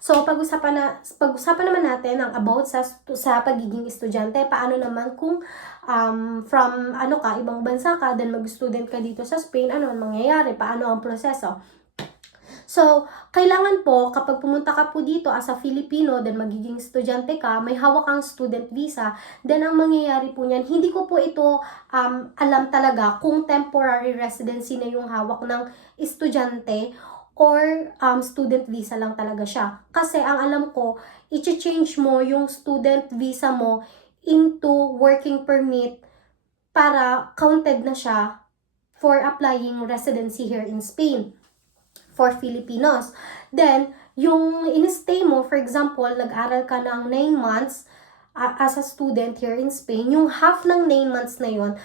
So, pag-usapan naman natin ang about sa pagiging estudyante. Paano naman kung from ibang bansa ka, then mag-student ka dito sa Spain, ano ang mangyayari? Paano ang proseso? So, kailangan po, kapag pumunta ka po dito as a Filipino, then magiging estudyante ka, may hawak kang student visa, then ang mangyayari po niyan, hindi ko po ito alam talaga kung temporary residency na yung hawak ng estudyante or student visa lang talaga siya. Kasi ang alam ko, i-change mo yung student visa mo into working permit para counted na siya for applying residency here in Spain for Filipinos. Then, yung in-stay mo, for example, nag-aral ka ng 9 months as a student here in Spain, yung half ng 9 months na yun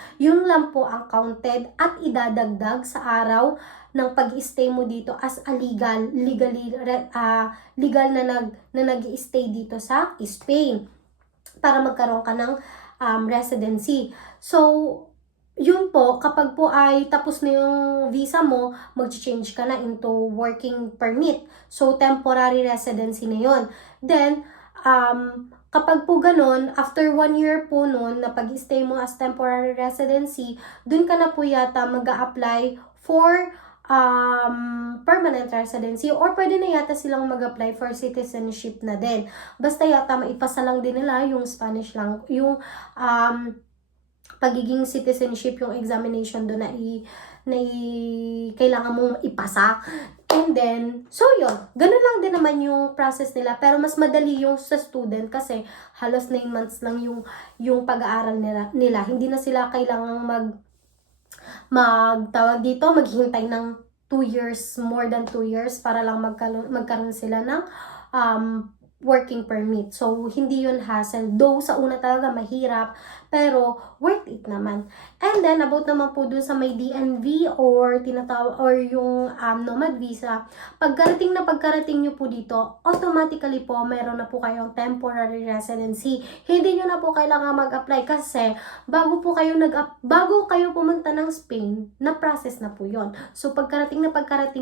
lang po ang counted at idadagdag sa araw ng pag-stay mo dito as a legal na nag-stay dito sa Spain para magkaroon ka ng residency. So, yun po, kapag po ay tapos na yung visa mo, mag-change ka na into working permit. So, temporary residency na yun. Then, kapag po ganun, after 1 year po nun, na pag-stay mo as temporary residency, dun ka na po yata mag-a-apply for permanent residency or pwede na yata silang mag-apply for citizenship na din. Basta yata maipasa lang din nila yung Spanish lang, yung pagiging citizenship, yung examination doon na kailangan mong ipasa. And then, so yun, ganun lang din naman yung process nila, pero mas madali yung sa student kasi halos 9 months lang yung pag-aaral nila. Hindi na sila kailangang maghintay ng 2 years, more than 2 years para lang magkaroon sila ng working permit. So, hindi yun hassle. Though, sa una talaga mahirap, pero worth it naman. And then, about naman po dun sa may DNV or yung nomad visa, pagkarating nyo po dito, automatically po, meron na po kayong temporary residency. Hindi nyo na po kailangan mag-apply kasi bago kayo pumunta ng Spain, na-process na po yon. So, pagkarating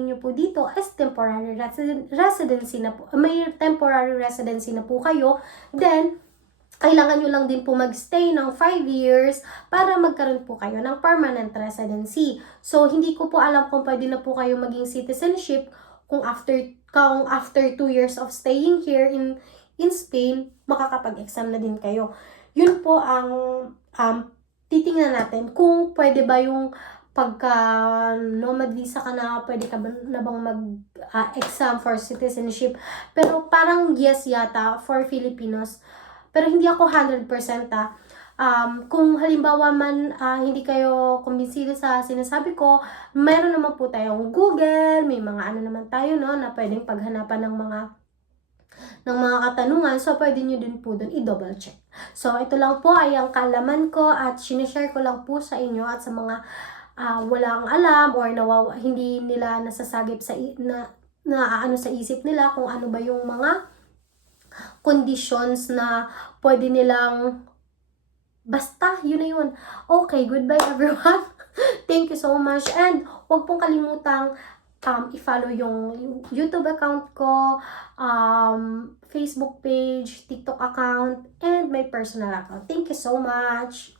nyo po dito as temporary residency na po, may temporary residency na po kayo, then, kailangan nyo lang din po magstay ng 5 years para magkaroon po kayo ng permanent residency. So, hindi ko po alam kung pwede na po kayo maging citizenship kung after 2 years of staying here in Spain, makakapag-exam na din kayo. Yun po ang titingnan natin kung pwede ba yung pagka nomad visa ka na, pwede ka na bang mag-exam for citizenship. Pero parang yes yata for Filipinos. Pero hindi ako 100% kung halimbawa man hindi kayo kumbinsido sa sinasabi ko, mayroon naman po tayong Google, may mga ano naman tayo no, na pwedeng paghanapan ng mga katanungan. So, pwede nyo din po dun i-double check. So, ito lang po ay ang kaalaman ko at sinishare ko lang po sa inyo at sa mga walang alam or hindi nila nasasagip sa sa isip nila kung ano ba yung mga conditions na pwede nilang basta, yun na yun. Okay, goodbye everyone. Thank you so much. And huwag pong kalimutang i-follow yung YouTube account ko, Facebook page, TikTok account, and my personal account. Thank you so much.